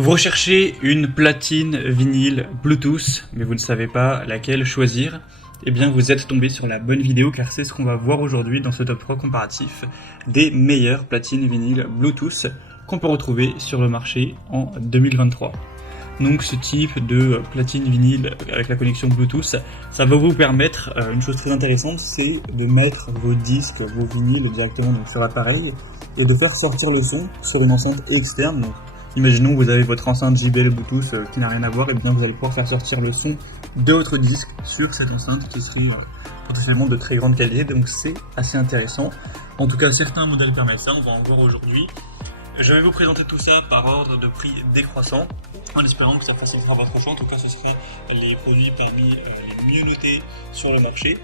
Vous recherchez une platine vinyle Bluetooth, mais vous ne savez pas laquelle choisir. Eh bien, vous êtes tombé sur la bonne vidéo car c'est ce qu'on va voir aujourd'hui dans ce top 3 comparatif des meilleures platines vinyle Bluetooth qu'on peut retrouver sur le marché en 2023. Donc ce type de platine vinyle avec la connexion Bluetooth, ça va vous permettre, une chose très intéressante, c'est de mettre vos disques, vos vinyles directement donc, sur l'appareil et de faire sortir le son sur une enceinte externe. Donc, imaginons que vous avez votre enceinte JBL Bluetooth qui n'a rien à voir, et bien vous allez pouvoir faire sortir le son de votre disque sur cette enceinte qui serait potentiellement de très grande qualité, donc c'est assez intéressant. En tout cas, certains modèles permettent ça, on va en voir aujourd'hui. Je vais vous présenter tout ça par ordre de prix décroissant, en espérant que ça facilitera votre choix. En tout cas, ce sera les produits parmi les mieux notés sur le marché.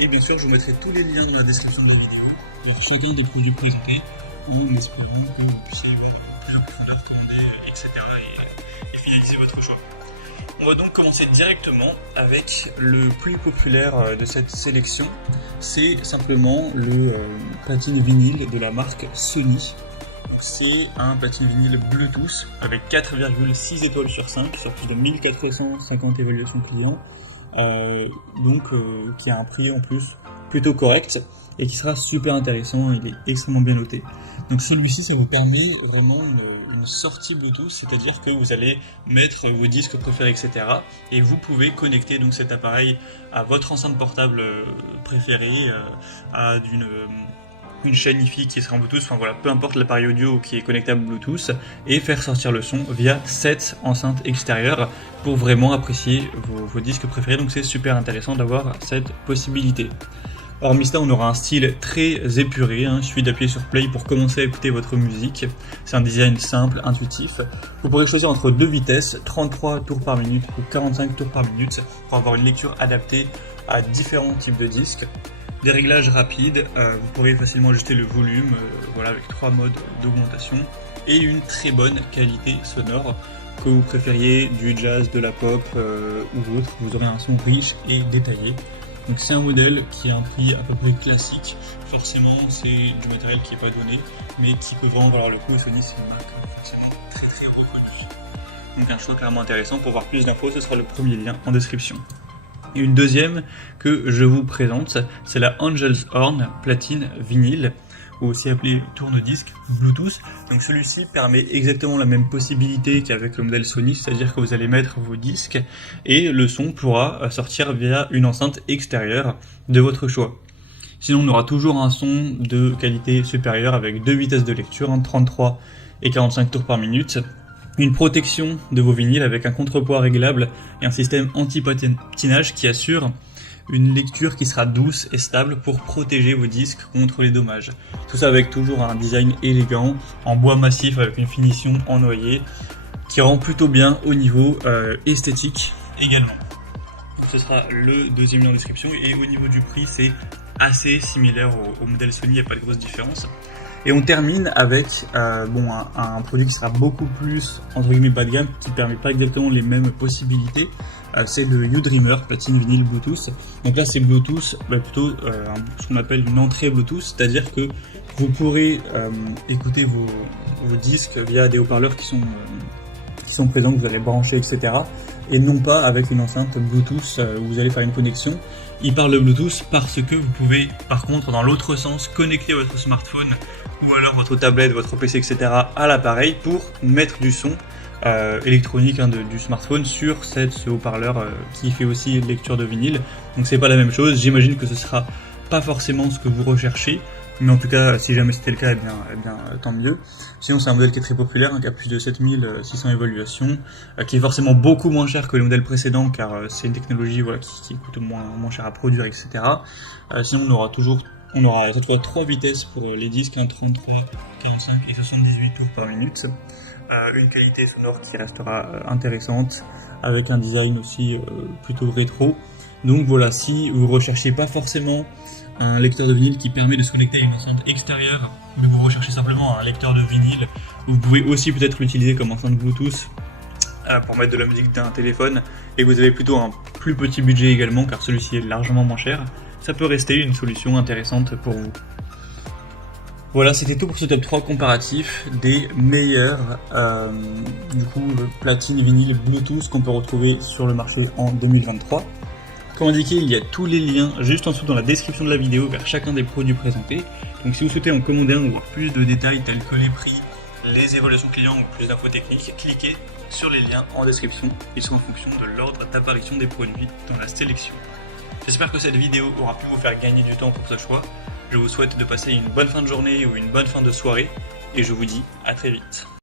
Et bien sûr, je vous mettrai tous les liens dans la description de la vidéo pour chacun des produits présentés, en espérant que vous puissiez voir plus en profondeur, commander, etc. et finaliser votre choix. On va donc commencer directement avec le plus populaire de cette sélection. C'est simplement le platine vinyle de la marque Sony. C'est un platine vinyle Bluetooth avec 4,6 étoiles sur 5 sur plus de 1450 évaluations clients, qui a un prix en plus plutôt correct et qui sera super intéressant, il est extrêmement bien noté. Donc celui-ci, ça vous permet vraiment une sortie Bluetooth, c'est-à-dire que vous allez mettre vos disques préférés, etc. et vous pouvez connecter donc cet appareil à votre enceinte portable préférée, à une chaîne Hi-Fi qui sera en Bluetooth, enfin voilà, peu importe l'appareil audio qui est connectable Bluetooth, et faire sortir le son via cette enceinte extérieure pour vraiment apprécier vos disques préférés. Donc c'est super intéressant d'avoir cette possibilité. Hormis ça, on aura un style très épuré, il suffit d'appuyer sur play pour commencer à écouter votre musique. C'est un design simple, intuitif. Vous pourrez choisir entre deux vitesses, 33 tours par minute ou 45 tours par minute, pour avoir une lecture adaptée à différents types de disques. Des réglages rapides, vous pourrez facilement ajuster le volume, avec 3 modes d'augmentation, et une très bonne qualité sonore. Que vous préfériez du jazz, de la pop ou autre, vous aurez un son riche et détaillé. Donc c'est un modèle qui a un prix à peu près classique, forcément c'est du matériel qui n'est pas donné, mais qui peut vraiment valoir le coup, et Sony c'est une marque très très reconnue. Donc un choix carrément intéressant. Pour voir plus d'infos, ce sera le premier lien en description. Et une deuxième que je vous présente, c'est la Angel's Horn platine vinyle, ou aussi appelé tourne-disque Bluetooth. Donc celui-ci permet exactement la même possibilité qu'avec le modèle Sony, c'est-à-dire que vous allez mettre vos disques et le son pourra sortir via une enceinte extérieure de votre choix. Sinon, on aura toujours un son de qualité supérieure avec deux vitesses de lecture, 33 et 45 tours par minute. Une protection de vos vinyles avec un contrepoids réglable et un système anti-patinage qui assure une lecture qui sera douce et stable pour protéger vos disques contre les dommages. Tout ça avec toujours un design élégant, en bois massif avec une finition en noyer, qui rend plutôt bien au niveau esthétique également. Donc ce sera le deuxième lien en description, et au niveau du prix, c'est assez similaire au modèle Sony, il n'y a pas de grosse différence. Et on termine avec un produit qui sera beaucoup plus entre guillemets bas de gamme, qui ne permet pas exactement les mêmes possibilités. C'est le U-Dreamer platine vinyle Bluetooth. Donc là c'est Bluetooth, plutôt ce qu'on appelle une entrée Bluetooth, c'est-à-dire que vous pourrez écouter vos disques via des haut-parleurs qui sont présents, que vous allez brancher, etc. Et non pas avec une enceinte Bluetooth où vous allez faire une connexion. Il parle de Bluetooth parce que vous pouvez par contre dans l'autre sens connecter votre smartphone ou alors votre tablette, votre PC, etc. à l'appareil pour mettre du son électronique du smartphone sur ce haut-parleur qui fait aussi lecture de vinyle. Donc c'est pas la même chose, j'imagine que ce sera pas forcément ce que vous recherchez, mais en tout cas si jamais c'était le cas, eh bien tant mieux. Sinon c'est un modèle qui est très populaire, qui a plus de 7600 évaluations, qui est forcément beaucoup moins cher que le modèle précédent car c'est une technologie qui coûte moins cher à produire, etc. Sinon on aura cette fois 3 vitesses pour les disques, 33, 45 et 78 tours par minute. Une qualité sonore qui restera intéressante, avec un design aussi plutôt rétro. Donc voilà, si vous recherchez pas forcément un lecteur de vinyle qui permet de se connecter à une enceinte extérieure, mais vous recherchez simplement un lecteur de vinyle, vous pouvez aussi peut-être l'utiliser comme enceinte Bluetooth pour mettre de la musique d'un téléphone, et vous avez plutôt un plus petit budget également car celui-ci est largement moins cher, ça peut rester une solution intéressante pour vous. Voilà, c'était tout pour ce top 3 comparatif des meilleurs platine, vinyle, Bluetooth qu'on peut retrouver sur le marché en 2023. Comme indiqué, il y a tous les liens juste en dessous dans la description de la vidéo vers chacun des produits présentés. Donc si vous souhaitez en commander un ou voir plus de détails tels que les prix, les évaluations clients ou plus d'infos techniques, cliquez sur les liens en description. Ils sont en fonction de l'ordre d'apparition des produits dans la sélection. J'espère que cette vidéo aura pu vous faire gagner du temps pour ce choix. Je vous souhaite de passer une bonne fin de journée ou une bonne fin de soirée et je vous dis à très vite.